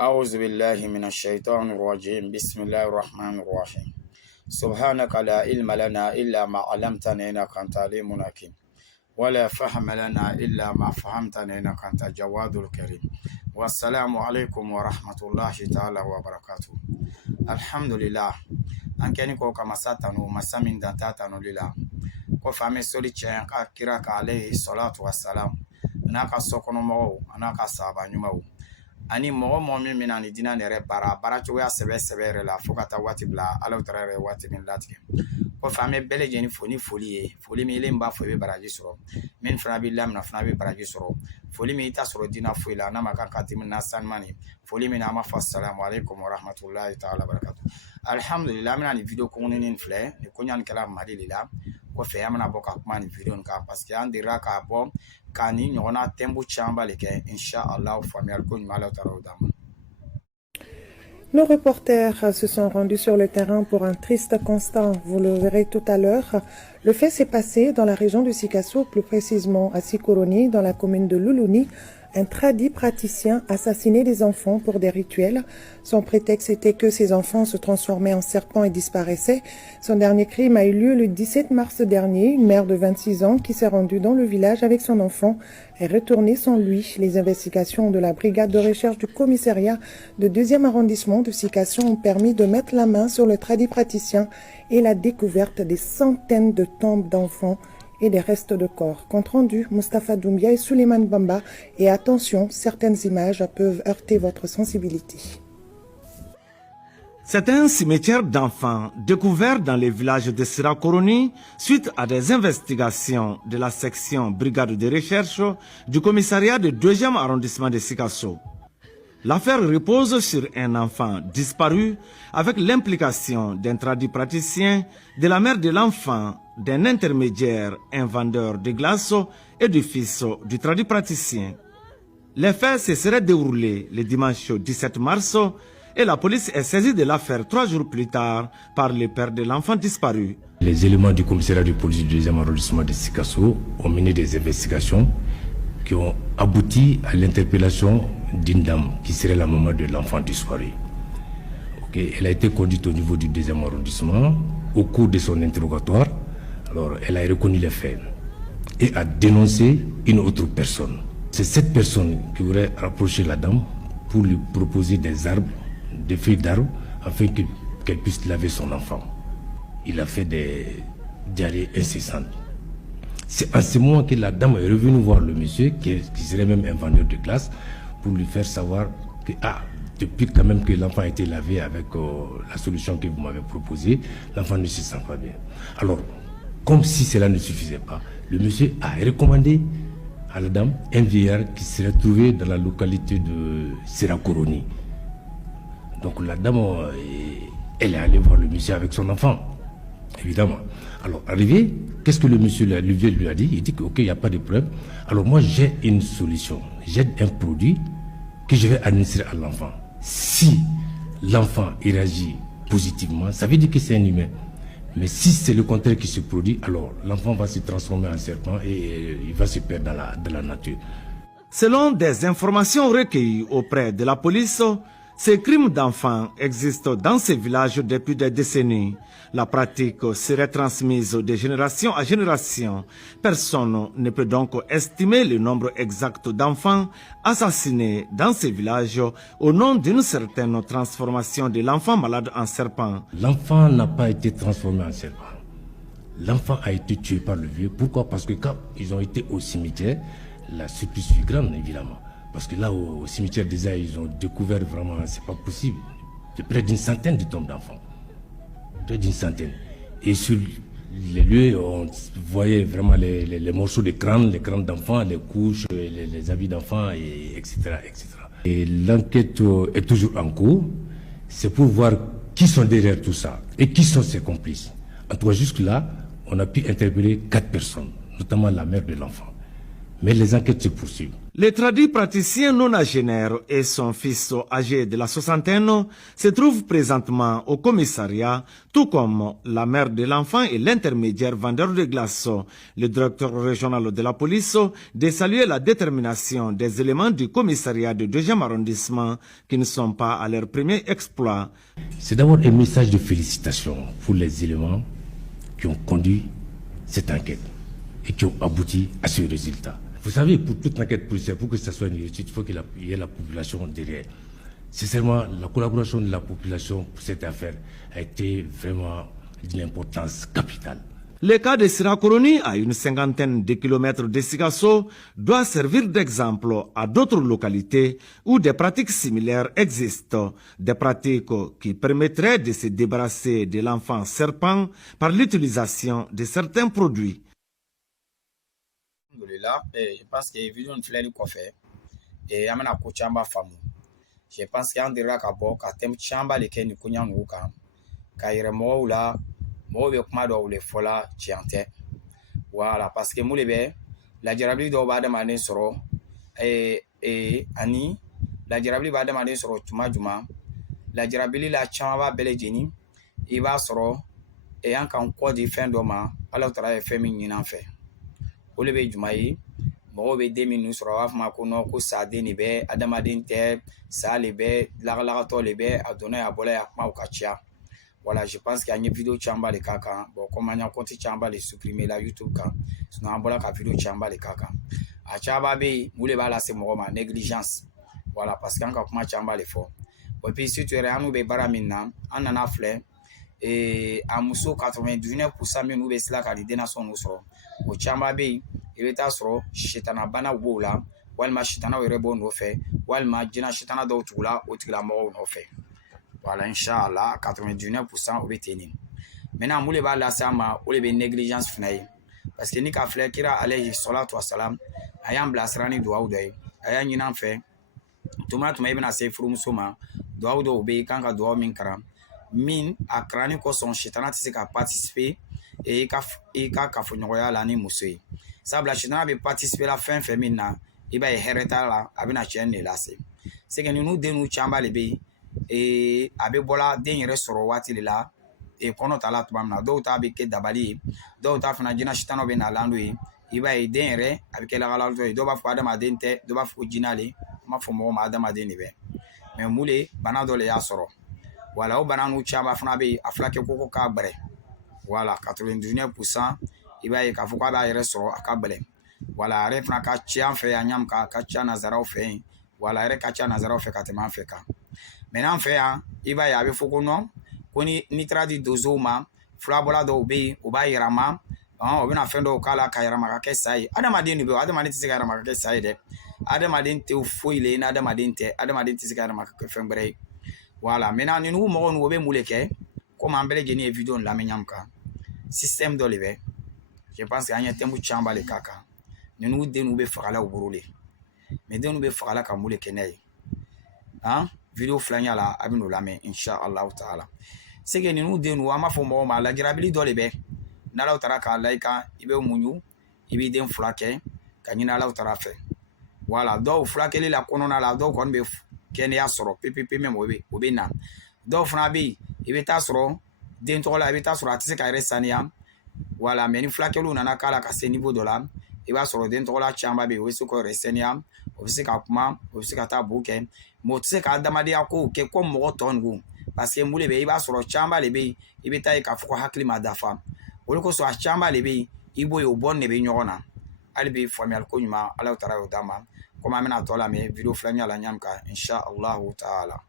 أعوذ بالله من الشيطان الرجيم بسم الله الرحمن الرحيم سبحانك لا علم لنا إلا ما علمتنا إنك أنت العليم الحكيم ولا فهم لنا إلا ما فهمتنا إنك أنت الجواد الكريم والسلام عليكم ورحمة الله تعالى وبركاته. الحمد لله أنكني كوكا مساتنو مسامين دانتاتنو لله كوفامي سولي تشين كيراك عليه الصلاة والسلام ناكا سوكونو مو ناكا سابا نيمو ani mɔgɔ min mina ni dina nɛrɛ bara cogoya sɛbɛ yɛrɛ la fo ka taa waati bila Ala Taala yɛrɛ waati min latigɛ kɔfɛ an bɛ bɛɛ lajɛlen fo ni foli ye foli min ile b'a fɔ i bɛ baraji sɔrɔ min fana bɛ lamina fana bɛ baraji sɔrɔ foli min i t'a sɔrɔ dina foyi la n'a ma kan ka tɛmɛ na sanimani foli min an b'a fɔ assalamu alaikum wa rahmatullahi ta'ala barakatuh. Alhamdulillah an bɛna ni video kunkurunin filɛ ni koɲani kɛla Mali de la kɔfɛ an bɛna bɔ ka kuma ni video nin kan parce que an delila k'a bɔ k'a ni ɲɔgɔnna thème caman de kɛ inshallah faamuyali ko ɲuman Ala Taala d'an ma. Nos reporters se sont rendus sur le terrain pour un triste constat. Vous le verrez tout à l'heure. Le fait s'est passé dans la région de Sikasso, plus précisément à Sikoroni, dans la commune de Loulouni. Un tradit praticien assassinait des enfants pour des rituels. Son prétexte était que ces enfants se transformaient en serpents et disparaissaient. Son dernier crime a eu lieu le 17 mars dernier. Une mère de 26 ans qui s'est rendue dans le village avec son enfant est retournée sans lui. Les investigations de la brigade de recherche du commissariat de 2e arrondissement de Sikasso ont permis de mettre la main sur le tradit praticien et la découverte des centaines de tombes d'enfants et des restes de corps. Compte rendu, Moustapha Doumbia et Suleiman Bamba. Et attention, certaines images peuvent heurter votre sensibilité. C'est un cimetière d'enfants découvert dans les villages de Sirakoroni suite à des investigations de la section brigade de recherche du commissariat de 2e arrondissement de Sikasso. L'affaire repose sur un enfant disparu avec l'implication d'un tradit praticien, de la mère de l'enfant, d'un intermédiaire, un vendeur de glace et du fils du tradit praticien. Les faits se seraient déroulés le dimanche 17 mars et la police est saisie de l'affaire 3 jours plus tard par le père de l'enfant disparu. Les éléments du commissariat de police du 2e arrondissement de Sikasso ont mené des investigations qui ont abouti à l'interpellation d'une dame qui serait la maman de l'enfant disparu. Elle a été conduite au niveau du 2e arrondissement. Au cours de son interrogatoire, alors, elle a reconnu les faits et a dénoncé une autre personne. C'est cette personne qui aurait rapproché la dame pour lui proposer des arbres, des feuilles d'arbres, afin qu'elle puisse laver son enfant. Il a fait des diarrhées incessantes. C'est à ce moment que la dame est revenue voir le monsieur, qui serait même un vendeur de glace, pour lui faire savoir que, depuis quand même que l'enfant a été lavé avec la solution que vous m'avez proposée, l'enfant ne se sent pas bien. Alors, comme si cela ne suffisait pas, le monsieur a recommandé à la dame un vieillard qui serait trouvé dans la localité de Sirakoroni. Donc la dame, elle est allée voir le monsieur avec son enfant, évidemment. Alors arrivé, qu'est-ce que le monsieur, le vieux lui a dit? Il dit que ok, il n'y a pas de problème. Alors moi j'ai une solution, j'ai un produit que je vais administrer à l'enfant. Si l'enfant réagit positivement, ça veut dire que c'est un humain. Mais si c'est le contraire qui se produit, alors l'enfant va se transformer en serpent et il va se perdre dans la nature. Selon des informations recueillies auprès de la police, ces crimes d'enfants existent dans ces villages depuis des décennies. La pratique serait transmise de génération à génération. Personne ne peut donc estimer le nombre exact d'enfants assassinés dans ces villages au nom d'une certaine transformation de l'enfant malade en serpent. L'enfant n'a pas été transformé en serpent. L'enfant a été tué par le vieux. Pourquoi? Parce que quand ils ont été au cimetière, la surprise fut grande, évidemment. Parce que là, au cimetière des Aïs, ils ont découvert vraiment, c'est pas possible, de près d'une centaine de tombes d'enfants. Près d'une centaine. Et sur les lieux, on voyait vraiment les morceaux de crâne, les crânes d'enfants, les couches, les habits d'enfants, etc., etc. Et l'enquête est toujours en cours. C'est pour voir qui sont derrière tout ça et qui sont ses complices. En tout cas, jusque-là, on a pu interpeller 4 personnes, notamment la mère de l'enfant. Mais les enquêtes se poursuivent. Le traduit praticien nonagénaire et son fils âgé de la soixantaine se trouvent présentement au commissariat, tout comme la mère de l'enfant et l'intermédiaire vendeur de glace. Le directeur régional de la police de saluer la détermination des éléments du commissariat du 2e arrondissement qui ne sont pas à leur premier exploit. C'est d'abord un message de félicitations pour les éléments qui ont conduit cette enquête et qui ont abouti à ce résultat. Vous savez, pour toute enquête policière, pour que ça soit une réussite, il faut qu'il y ait la population derrière. Sincèrement, la collaboration de la population pour cette affaire a été vraiment d'une importance capitale. Le cas de Sirakoroni, à une cinquantaine de kilomètres de Sikasso, doit servir d'exemple à d'autres localités où des pratiques similaires existent, des pratiques qui permettraient de se débarrasser de l'enfant serpent par l'utilisation de certains produits. Je pense que vidéo ne fait pas et amena ko chamba famu. Je pense que andira ka bo ka tem chamba le ken kunya nguka ka ire mo la mo be kuma do le fola chiante. Voilà parce que moulebe la jarabli do ba de mané soro ani la jarabli ba de mané soro juma la jarabli la chamba belejini i ba soro e an kan ko di fin do ma ala tara e femi nyina fe. Ole be juma yi mo be 2 minutes soro wa fama ko no ko sa de ni be adamadin te sa le be la to le be adona ya bola ya kuma ka chia. Voilà, je pense qu'il y a une vidéo chamba le kaka. Bon, comme on a compté chamba le supprimer la YouTube kan. Sinon on bola ka vidéo chamba le kaka. A chamba be moule ba la c'est ma négligence. Voilà, parce qu'on ka kuma chamba le fort. Et puis si tu es anu be baramina, on en a flé et à muso 99% min nous be sla ka de na son nous soro. O chamba be e beta soro shitana bana wola, walma shitana were bon no fe, walma jina shitana do tula o tila mo no fe. Voilà, Inch'Allah, 99% au bétini. Maintenant, moule ba la sama, ou les négligence fnaï. Parce que ni ka flé kira alayhi salatu wa salam, ayam blasrani doa ou doy, ayam yinan fait. Tuma ibn se frum soma, doa ou do be kanka doa min kara. Min akrani ko son shitana tisi ka participer et ka kafunyoya la ni musui. Sabla shitana be participer la fin femina, iba hereta la abina chen ne lase. C'est que nous denu chamba le be et abe bola den yɛrɛ sɔrɔ waati de la e kɔnɔ ta la tuma min na dɔw ta bɛ kɛ dabali ye dɔw ta fana jina sitana bɛ na lan do ye i b'a ye den yɛrɛ a bɛ kɛ lagalatɔ ye dɔw b'a fɔ adamaden tɛ dɔw b'a fɔ ko jinale n m'a fɔ mɔgɔ ma adamaden de bɛ mais mule bana dɔ le y'a sɔrɔ wala o bana n'u caman fana bɛ yen a fila kɛ ko k'a gbɛrɛ wala 99% i b'a ye k'a fɔ k'a b'a yɛrɛ sɔrɔ a ka gbɛlɛn wala a yɛrɛ fana ka ci an fɛ yan ɲam ka ca nazaraw fɛ yen wala a yɛrɛ ka ca nazaraw fɛ ka tɛmɛ an fɛ kan. Maintenant fait il va y avoir foko non koni ni tradi dozo ma flabola do be o ba yarama o bina fendo kala ka yarama ka kesai adamaden be adamaden tisi ka yarama ka kesai de adamaden te foile na adamaden te tisi ka yarama ka fembre voilà maintenant ni nous mo no be muleke comme en bele geni vidéo la menyam ka système do lebe je pense qu'il y a tembu chamba le kaka ni nous de nous be fagala o borole mais de nous be fagala ka muleke nei hein vidéo flanya la abino lame inshallah taala c'est que nous de nous ama fo mo ma la jirabili do lebe na la tara ka laika ibe munyu ibe den flake ka nyina la tara fe voilà do flake le la kono na la do kon be ken ya soro ppp memo be na do fana be ibe ta soro den to la ibe ta soro atise ka resania voilà mais ni flake lu na na kala ka se niveau dollar iba soro den to la chamba be we ko resania obisi ka kuma obisi ka ta buke mo tse ka damade ako ke ko mo tongu parce que mule be iba soro chamba le be ibe tai ka fuko hakli madafa woni ko so a chamba le be ibo yo bonne be nyona ali be famial ko nyuma ala tara yo dama ko ma mena to la me video flanya la nyamka inshallah taala.